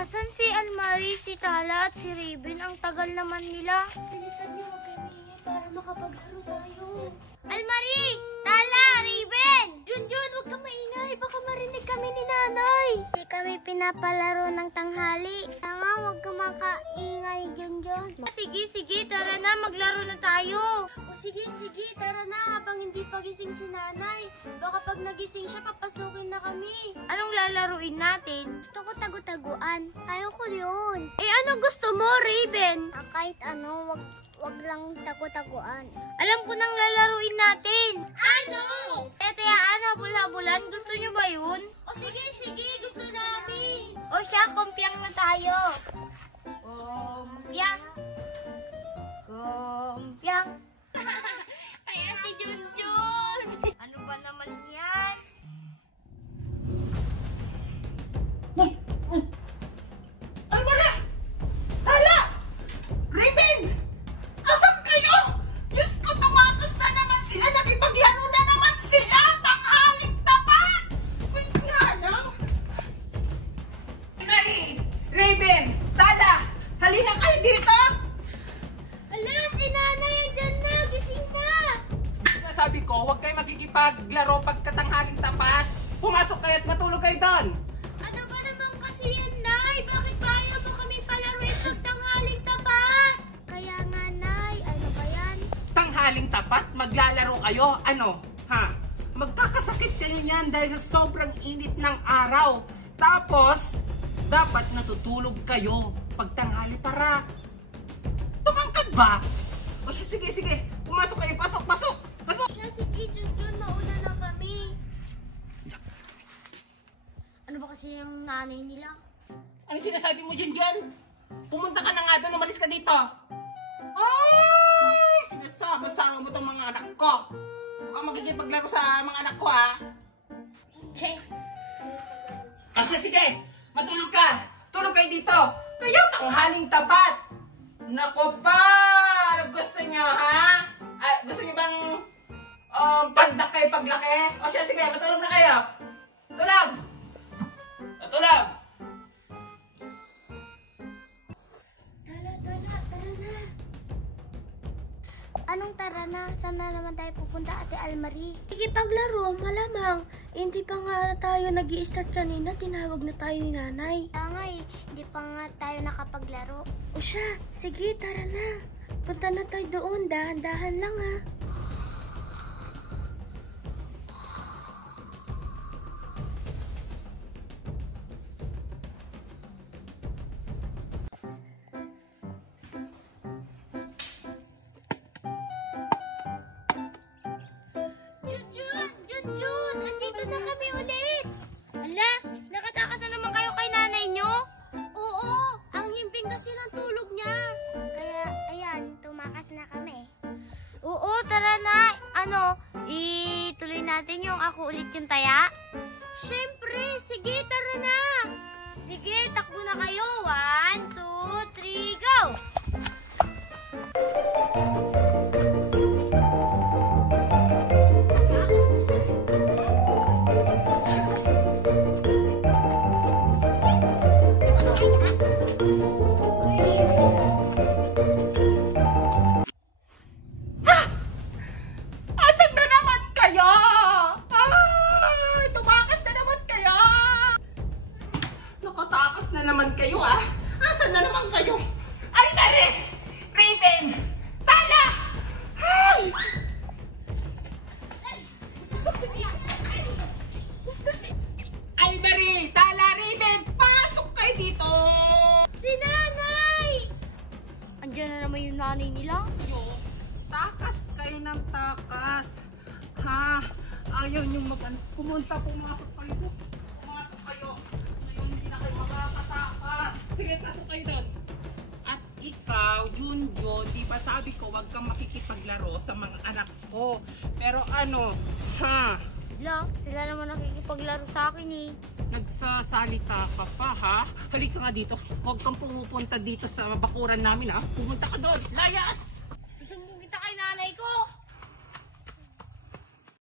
Asan si Almari, si Tala at si Raven? Ang tagal naman nila. Bilisan niyo, huwag kayo maingay para makapaglaro tayo. Almari! Tala! Raven! Junjun, huwag kang maingay. Baka marinig kami ni nanay. Hindi kami pinapalaro ng tanghali. Tanga, huwag ka makaingay, Junjun. Sige, tara na, maglaro na tayo. O sige, tara na habang hindi pa gising si nanay. Baka pag nagising siya, papasukin na kami. Anong lalaruin natin? Gusto ko tagu-taguan. Ayoko yun. Eh, ano gusto mo, Raven? Kahit ano, wag lang tagu-taguan. Alam ko nang lalaruin natin. Ano? Teteyaan, habol-habulan. Gusto nyo ba yun? O sige, gusto namin. O siya, kumpiyang na tayo. Kumpiyang. Kaya si Junjun. Ano ba naman yan? Almari! Tala! Raven! Asan kayo? Diyos ko, tumakas na naman sila. Nakipaglaro na naman sila. Tanghaling tapat! Wait nga lang. Almari! Raven! Tala! Halina kayo dito! Ala, si nanay, andyan na. Gising na. Sabi ko, huwag kayo makikipaglaro pagkatanghaling tapat. Pumasok kayo at matulog kayo doon. Ano ba naman kasi yan, Nay? Bakit ba ayaw mo kami palaruin pag tanghaling tapat? Kaya nga, Nay. Ano ba yan? Tanghaling tapat? Maglalaro kayo? Ano? Ha? Magkakasakit kayo niyan dahil sa sobrang init ng araw. Tapos, dapat natutulog kayo pag tanghali para. Tumangkad ba? O siya, sige. Pumasok kayo. Pasok. Siya, sige, Junjun, mauna na kami. Ano ba kasi yung nanay nila? Ano sinasabi mo dyan? Pumunta ka na nga doon. Umalis ka dito. Ay! Sinasama-sama mo itong mga anak ko. Huwag kang makikipaglaro sa mga anak ko, ha? Che. O siya, sige. Matulog ka. Tulog kayo dito. Kayo, tanghaling tapat. Nako pa! Ano gusto niyo, ha? Gusto niyo bang paglaki? O siya, sige. Matulog na kayo. Tulog! Tulog! Tara na. Anong tara na? Saan na naman tayo pupunta, Ate Almari? Sige, paglaro, malamang. Hindi pa nga tayo nag-i-start kanina, tinawag na tayo ni nanay. Kaya nga hindi pa nga tayo nakapaglaro. O siya, sige, tara na. Punta na tayo doon, dahan-dahan lang ha. Junjun, andito na kami ulit. Hala, nakatakas na naman kayo kay nanay nyo? Oo, ang himping kasi ng tulog niya. Kaya, ayan, tumakas na kami. Oo, tara na. Ituloy natin yung ako ulit yung taya? Siyempre, sige, tara na. Sige, takbo na kayo. 1, 2, 3, go! Asan na naman kayo? Tumakas na naman kayo! Nakatakas na naman kayo, ah! Asan na naman kayo? Almari! Raven! Tala! Ay! Almari! Tala! Raven! Pasok kayo dito! Si nanay! Andiyan na naman yung nanay nila. Takas kayo ng takas. Ha? Ayaw nyo pumasok kayo. Pumasok kayo. Ngayon hindi na kayo makakatakas. Sige, pasok kayo doon. At ikaw, Junjun, di ba sabi ko huwag kang makikipaglaro sa mga anak ko. Pero ano, ha? Sila naman nakikipaglaro sa akin eh. Nagsasalita ka pa, ha? Halika nga dito. Huwag kang pumupunta dito sa bakuran namin, ha? Pumunta ka doon. Layas!